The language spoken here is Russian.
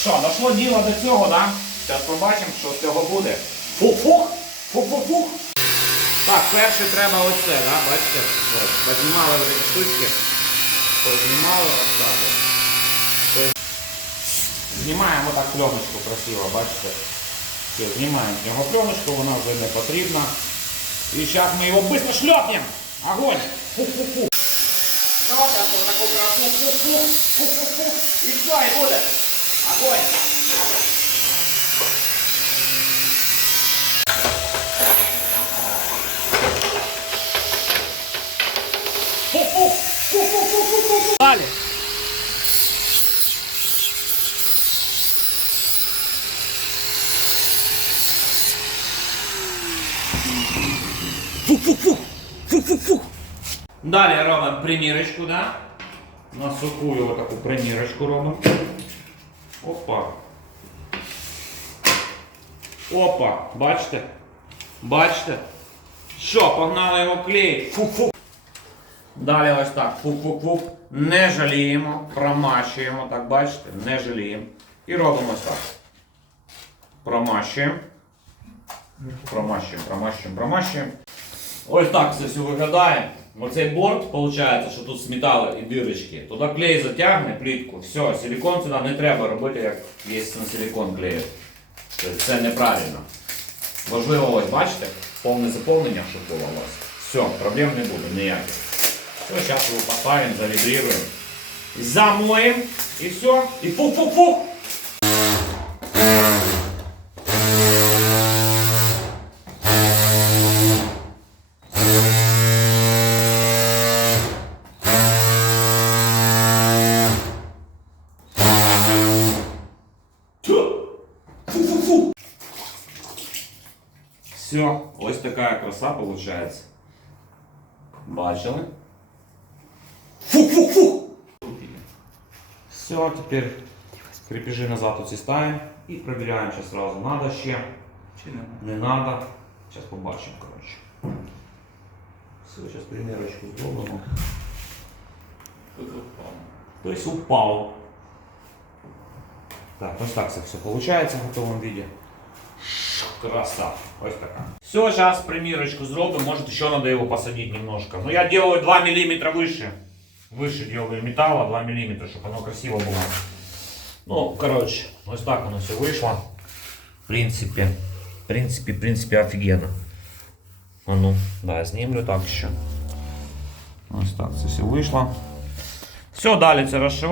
Що, дошло діло до цього, да? Зараз побачимо, що з цього буде. Фух-фух! Фух-фух-фух! Так, перше треба ось це, да? бачите? Ось, познімали ось ці штучки. Познімали ось так. ось. Знімаємо так пленочку красиво, бачите? Все, знімаємо з нього пленочку, вона вже не потрібна. І зараз ми його швидко шльопнемо. Огонь! Фух-фух-фух. Фух-фух-фух. И все, и будет. Огонь. Фух-фух, фух-фух-фух-фух-фух. Далі. Фух-фух-фух, фух-фух-фух. Далі робимо примірочку, да? На суху його таку примірочку робимо. Опа. Опа, бачите? Бачите? Що, погнали його клеїть. Фу-фу. Далі ось так. Фу-фу-фу. Не жаліємо, промащуємо, так бачите? Не жаліємо. І робимо ось так. Промащуємо. Промащуємо, промащуємо, промащуємо. Ось так це все виглядає. Оцей борт, виходить, що тут смітали і дирочки. Туди клей затягне плітку. Все, силикон сюди не треба робити, як є на силикон клеїть. Тобто Це неправильно. Важливо, ось бачите, повне заповнення, щоб було у вас. Все, проблем не буде ніяких. Все, зараз його поставимо, завібруємо. Замоємо і все. І фух-фух-фух. Все, ось така краса получается. Бачили? Фу-фу-фу! Все, теперь крепежи назад оці ставимо і проверяємо сейчас сразу. Надо ще, не надо. Сейчас побачимо, короче. Все, сейчас примерочку зробимо. Тобто упав. Так, ось так це все виходить в готовому виді. Краса. Ось така. Все, сейчас примірочку зробимо. Может еще надо его посадить немножко. Но я делаю 2 мм выше. Выше делаю металла 2 мм, чтобы оно красиво было. Ну, короче, ось так оно все вышло. В принципе, в принципе, в принципе, офигенно. А ну, да, я знімлю так ще. Ось так це все вийшло. Все, далі це розшиваємо.